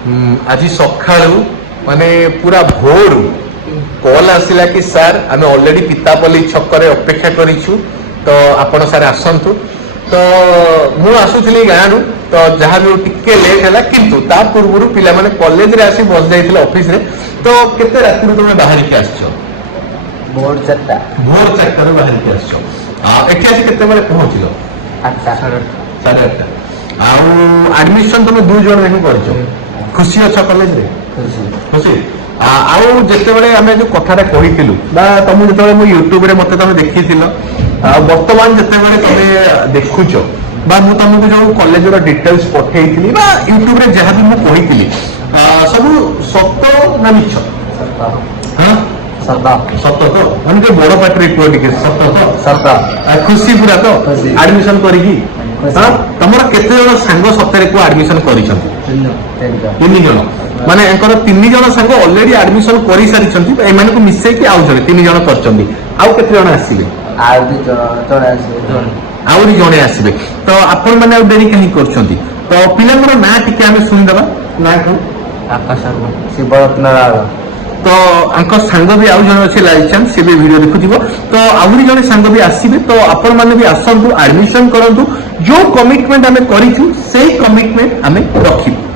आज सकाळू माने पूरा भोर कॉल आसिला कि सर आम ऑलरेडी पितापल्ली छकरे अपेक्षा करिछु तो आपण सर आसंतु तो मु आसुथली गाँव तो जहाँ भी टिके लेट है किंतु ता पूर्व पिला माने कॉलेज रे आसी बस जाइथिले ऑफिस रे तो केते राति तुम बाहर के आछो भोर 4टा रे बाहर के आछो एठी आसी केते बेले पहुंचलो 8टा 8:30 आउ एडमिशन तुम 2 जण देखु करछो खुशी अच्छा कॉलेज रे खुशी आउ जेते बेले आमे जो कथाटा कहिथिलु बा तुम जेते बेले मो YouTube रे मते तुम देखिथिलो वर्तमान जेते बेले तुम देखुछो बा मु तुमको जो कॉलेज रो डिटेल्स पठेइथिली बा YouTube रे जहा भी मु कहिथिली सब सत्य ना मिछ हां सत्य तो माने के बड़ पाटरे को टिके सत्य तो सत्य खुशी पूरा तो एडमिशन करिकी हां तमरा केते जण संग सत्य को एडमिशन करिसंती 3 जण माने एकर 3 जण संग ऑलरेडी एडमिशन करि सारिसंती ए माने को मिसै कि आउ जण 3 जण करचंती आउ केते जण आसीबे आउ 2 जण आसीबे आउरी जणे आसीबे तो आपण माने आउ देरी कहीं करचंती तो पिलांगर ना टिके हमें सुन देबा ना को आकाश शर्मा शिवरत्न राव तो आंक सांग भी आउ जण अछि लाइचान से भी वीडियो देखुथिबो तो आउरी जणे सांग भी आसीबे तो आपण माने भी आसंतु एडमिशन करंतु जो कमिटमेंट हमें करिछु सेही कमिटमेंट हमें रखिबो।